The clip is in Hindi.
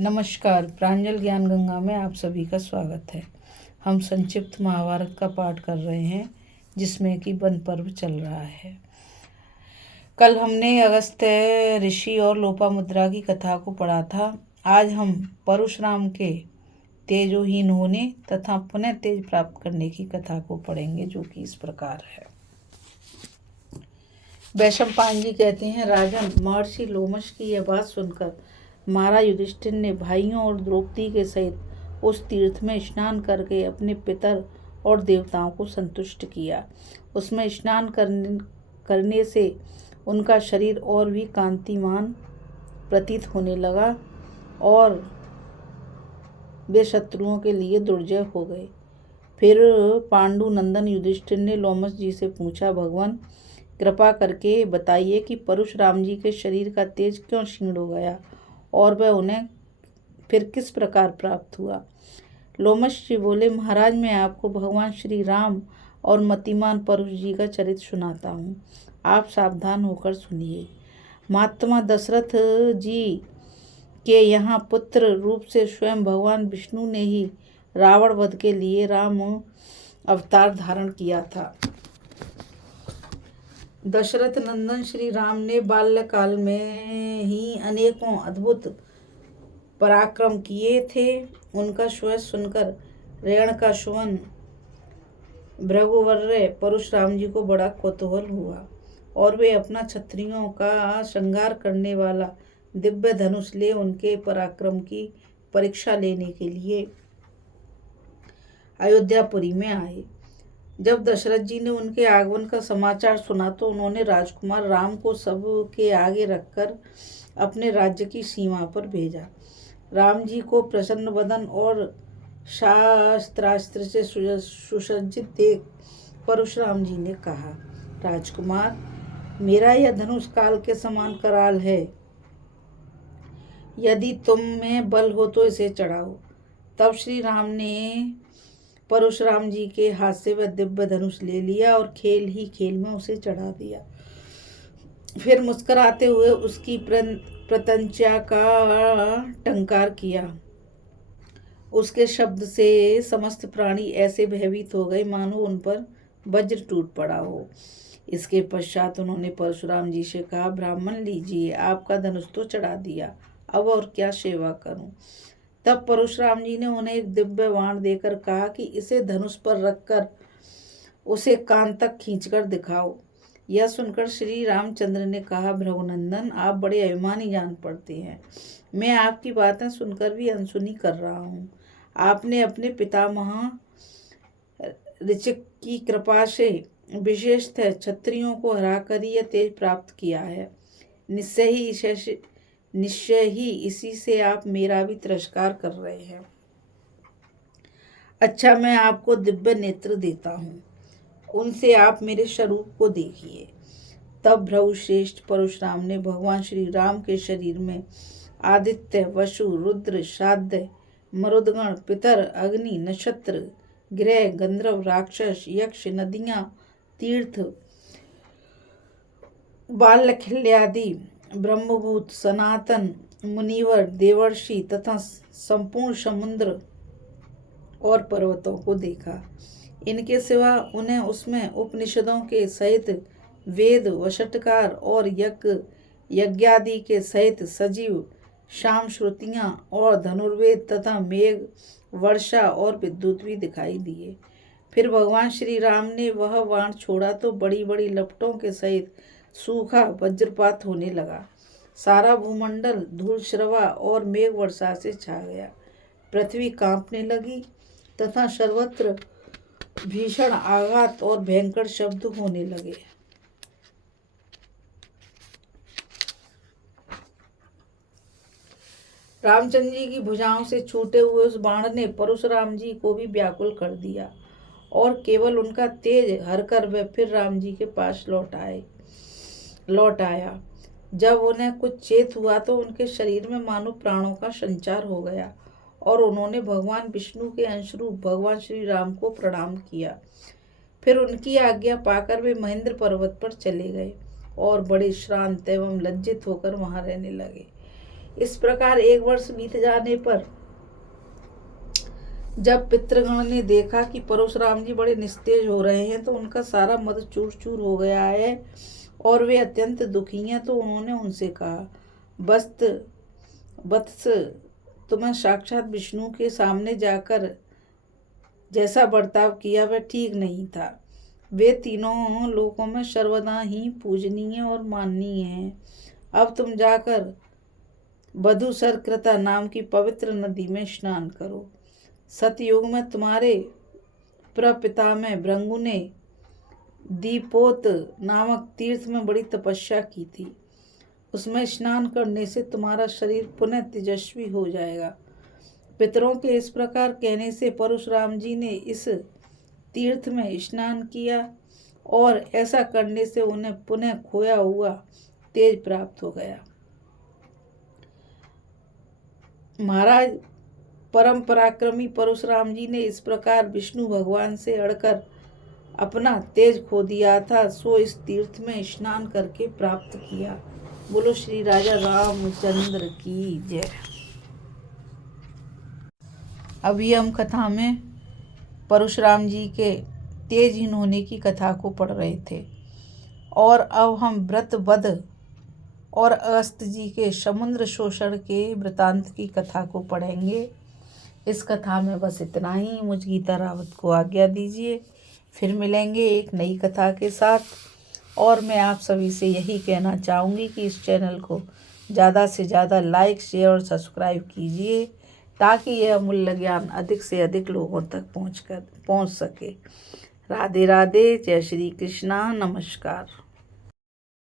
नमस्कार। प्रांजल ज्ञान गंगा में आप सभी का स्वागत है। हम संक्षिप्त महाभारत का पाठ कर रहे हैं जिसमें कि वन पर्व चल रहा है। कल हमने अगस्त्य ऋषि और लोपामुद्रा की कथा को पढ़ा था। आज हम परशुराम के तेजोहीन होने तथा पुनः तेज प्राप्त करने की कथा को पढ़ेंगे, जो कि इस प्रकार है। वैशंपायन जी कहते हैं, राजन, महर्षि लोमश की यह बात सुनकर महाराज युधिष्ठिर ने भाइयों और द्रौपदी के सहित उस तीर्थ में स्नान करके अपने पितर और देवताओं को संतुष्ट किया। उसमें स्नान करने से उनका शरीर और भी कांतिमान प्रतीत होने लगा और वे शत्रुओं के लिए दुर्जय हो गए। फिर पांडु नंदन युधिष्ठिर ने लोमश जी से पूछा, भगवान, कृपा करके बताइए कि परशुराम जी के शरीर का तेज क्यों क्षीण हो गया और वह उन्हें फिर किस प्रकार प्राप्त हुआ। लोमश जी बोले, महाराज, मैं आपको भगवान श्री राम और मतिमान परशु जी का चरित्र सुनाता हूँ। आप सावधान होकर सुनिए। महात्मा दशरथ जी के यहाँ पुत्र रूप से स्वयं भगवान विष्णु ने ही रावण वध के लिए राम अवतार धारण किया था। दशरथ नंदन श्री राम ने बाल्यकाल में ही अनेकों अद्भुत पराक्रम किए थे। उनका श्वेत सुनकर रेणुकासुवन भृगुवर्य परशुराम जी को बड़ा कौतूहल हुआ और वे अपना क्षत्रियों का श्रृंगार करने वाला दिव्य धनुष ले उनके पराक्रम की परीक्षा लेने के लिए अयोध्यापुरी में आए। जब दशरथ जी ने उनके आगमन का समाचार सुना तो उन्होंने राजकुमार राम को सबके आगे रखकर अपने राज्य की सीमा पर भेजा। राम जी को प्रसन्न वदन और शास्त्रास्त्र से सुसज्जित देख परशुराम जी ने कहा, राजकुमार, मेरा यह धनुष काल के समान कराल है। यदि तुम में बल हो तो इसे चढ़ाओ। तब श्री राम ने परशुराम जी के हाथ से वह दिव्य धनुष ले लिया और खेल ही खेल में उसे चढ़ा दिया। फिर मुस्कुराते हुए उसकी प्रत्यंचा का टंकार किया। उसके शब्द से समस्त प्राणी ऐसे भयभीत हो गए मानो उन पर वज्र टूट पड़ा हो। इसके पश्चात उन्होंने परशुराम जी से कहा, ब्राह्मण, लीजिए, आपका धनुष तो चढ़ा दिया, अब और क्या सेवा करूं। तब परशुराम जी ने उन्हें एक दिव्य बाण देकर कहा कि इसे धनुष पर रखकर उसे कान तक खींचकर दिखाओ। यह सुनकर श्री रामचंद्र ने कहा, भृगुनंदन, आप बड़े अभिमानी जान पड़ते हैं। मैं आपकी बातें सुनकर भी अनसुनी कर रहा हूँ। आपने अपने पितामह ऋचिक की कृपा से विशेषतः क्षत्रियों को हराकर यह तेज प्राप्त किया है। निश्चय ही इसी से आप मेरा भी तिरस्कार कर रहे हैं। अच्छा, मैं आपको दिव्य नेत्र देता हूँ, उनसे आप मेरे स्वरूप को देखिए। तब भृगुश्रेष्ठ परशुराम ने भगवान श्री राम के शरीर में आदित्य, वसु, रुद्र, शाद्य, मरुदगण, पितर, अग्नि, नक्षत्र, ग्रह, गंधर्व, राक्षस, यक्ष, नदियां, तीर्थ, बालखिल्यादि, ब्रह्मभूत, सनातन, मुनिवर, देवर्षि तथा संपूर्ण समुद्र और पर्वतों को देखा। इनके सिवा उन्हें उसमें उपनिषदों के सहित वेद, वषटकार और यज्ञादि के सहित सजीव शाम श्रुतियाँ और धनुर्वेद तथा मेघ, वर्षा और विद्युत भी दिखाई दिए। फिर भगवान श्री राम ने वह बाण छोड़ा तो बड़ी बड़ी लपटों के सहित सूखा वज्रपात होने लगा। सारा भूमंडल धूलश्रवा और मेघ वर्षा से छा गया। पृथ्वी कांपने लगी तथा सर्वत्र भीषण आघात और भयंकर शब्द होने लगे। रामचंद्र जी की भुजाओं से छूटे हुए उस बाण ने परशुराम जी को भी व्याकुल कर दिया और केवल उनका तेज हरकर वे फिर राम जी के पास लौट आया। जब उन्हें कुछ चेत हुआ तो उनके शरीर में मानो प्राणों का संचार हो गया और उन्होंने भगवान विष्णु के अंशरूप भगवान श्री राम को प्रणाम किया। फिर उनकी आज्ञा पाकर वे महेंद्र पर्वत पर चले गए और बड़े श्रांत एवं लज्जित होकर वहां रहने लगे। इस प्रकार 1 वर्ष बीत जाने पर जब पितृगण ने देखा कि परशुराम जी बड़े निस्तेज हो रहे हैं, तो उनका सारा मद चूर चूर हो गया है और वे अत्यंत दुखी हैं, तो उन्होंने उनसे कहा, वत्स, तुम्हें साक्षात विष्णु के सामने जाकर जैसा बर्ताव किया वह ठीक नहीं था। वे तीनों लोकों में सर्वदा ही पूजनीय और माननीय हैं। अब तुम जाकर बधुसरकृता नाम की पवित्र नदी में स्नान करो। सतयुग में तुम्हारे प्रपितामह भृगु ने दीपोत नामक तीर्थ में बड़ी तपस्या की थी। उसमें स्नान करने से तुम्हारा शरीर पुनः तेजस्वी हो जाएगा। पितरों के इस प्रकार कहने से परशुराम जी ने इस तीर्थ में स्नान किया और ऐसा करने से उन्हें पुनः खोया हुआ तेज प्राप्त हो गया। महाराज, परम पराक्रमी परशुराम जी ने इस प्रकार विष्णु भगवान से अड़कर अपना तेज खो दिया था, सो इस तीर्थ में स्नान करके प्राप्त किया। बोलो श्री राजा रामचंद्र की जय। अभी हम कथा में परशुराम जी के तेजहीन होने की कथा को पढ़ रहे थे और अब हम व्रतवध और अगस्त्य जी के समुद्र शोषण के वृतांत की कथा को पढ़ेंगे। इस कथा में बस इतना ही। मुझ गीता रावत को आज्ञा दीजिए। फिर मिलेंगे एक नई कथा के साथ। और मैं आप सभी से यही कहना चाहूँगी कि इस चैनल को ज़्यादा से ज़्यादा लाइक, शेयर और सब्सक्राइब कीजिए, ताकि यह अमूल्य ज्ञान अधिक से अधिक लोगों तक पहुँच सके। राधे राधे। जय श्री कृष्णा। नमस्कार।